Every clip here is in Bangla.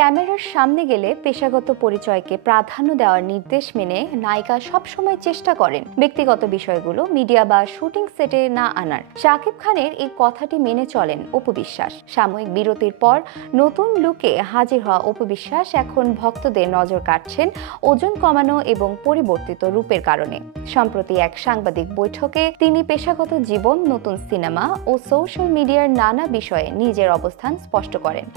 ক্যামেরার সামনে গেলে পেশাগত পরিচয়কে প্রাধান্য দেওয়ার নির্দেশ মেনে নায়িকা সবসময় চেষ্টা করেন ব্যক্তিগত বিষয়গুলো মিডিয়া বা শুটিং সেটে না আনার। শাকিব খানের এই কথাটি মেনে চলেন অপু বিশ্বাস। সাময়িক বিরতির পর নতুন লুকে হাজির হওয়া অপু বিশ্বাস এখন ভক্তদের নজর কাটছেন ওজন কমানো এবং পরিবর্তিত রূপের কারণে। সম্প্রতি এক সাংবাদিক বৈঠকে তিনি পেশাগত জীবন, নতুন সিনেমা ও সোশ্যাল মিডিয়ার নানা বিষয়ে নিজের অবস্থান স্পষ্ট করেন।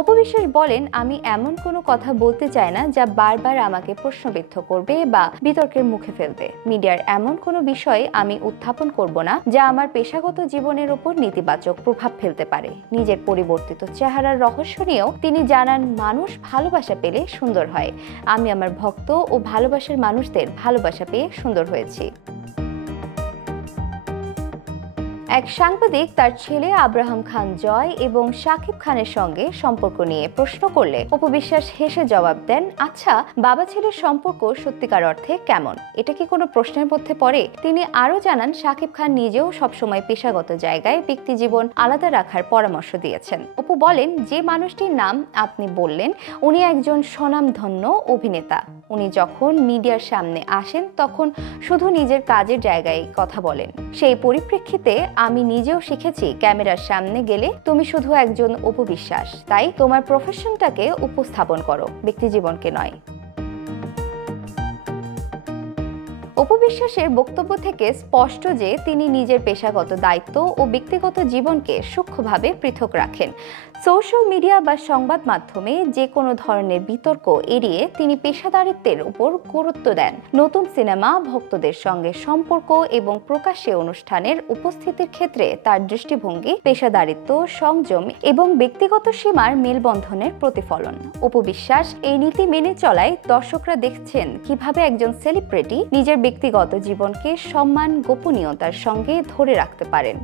অপু বিশ্বাস বলেন, আমি এমন কোনো কথা বলতে চাই না যা বারবার আমাকে প্রশ্নবিদ্ধ করবে বা বিতর্কের মুখে ফেলবে। মিডিয়ার এমন কোনো বিষয় আমি উত্থাপন করব না যা আমার পেশাগত জীবনের উপর নেতিবাচক প্রভাব ফেলতে পারে। নিজের পরিবর্তিত চেহারার রহস্য নিয়েও তিনি জানান, মানুষ ভালোবাসা পেলে সুন্দর হয়। আমি আমার ভক্ত ও ভালোবাসার মানুষদের ভালোবাসা পেয়ে সুন্দর হয়েছি। এক সাংবাদিক তার ছেলে আব্রাহাম খান জয় এবং শাকিব খানের সঙ্গে সম্পর্ক নিয়ে প্রশ্ন করলে অপু বিশ্বাস হেসে জবাব দেন, আচ্ছা, বাবা ছেলের সম্পর্ক সত্যিকার অর্থে কেমন? এটা কি কোনো প্রশ্নের মধ্যে পড়ে? তিনি আরও জানান, শাকিব খান নিজেও সবসময় পেশাগত জায়গায় ব্যক্তিজীবন আলাদা রাখার পরামর্শ দিয়েছেন। অপু বলেন, যে মানুষটির নাম আপনি বললেন উনি একজন স্বনামধন্য অভিনেতা। উনি যখন মিডিয়ার সামনে আসেন তখন শুধু নিজের কাজের জায়গায় কথা বলেন। সেই পরিপ্রেক্ষিতে আমি নিজেও শিখেছি, ক্যামেরার সামনে গেলে তুমি শুধু একজন অপু বিশ্বাস, তাই তোমার প্রফেশনটাকে উপস্থাপন করো, ব্যক্তিজীবনকে নয়। অপু বিশ্বাসের বক্তব্য থেকে স্পষ্ট যে তিনি নিজের পেশাগত দায়িত্ব ও ব্যক্তিগত জীবনকে সূক্ষ্মভাবে পৃথক রাখেন। সোশ্যাল মিডিয়া বা সংবাদ মাধ্যমে যে কোনো ধরনের বিতর্ক এড়িয়ে তিনি পেশাদারিত্বের উপর গুরুত্ব দেন। নতুন সিনেমা, ভক্তদের সঙ্গে সম্পর্ক এবং প্রকাশ্যে অনুষ্ঠানের উপস্থিতির ক্ষেত্রে তার দৃষ্টিভঙ্গি পেশাদারিত্ব, সংযম এবং ব্যক্তিগত সীমার মেলবন্ধনের প্রতিফলন। অপু বিশ্বাস এই নীতি মেনে চলায় দর্শকরা দেখছেন কিভাবে একজন সেলিব্রিটি নিজের ব্যক্তিগত জীবনকে সম্মান, গোপনীয়তার সঙ্গে ধরে রাখতে পারেন।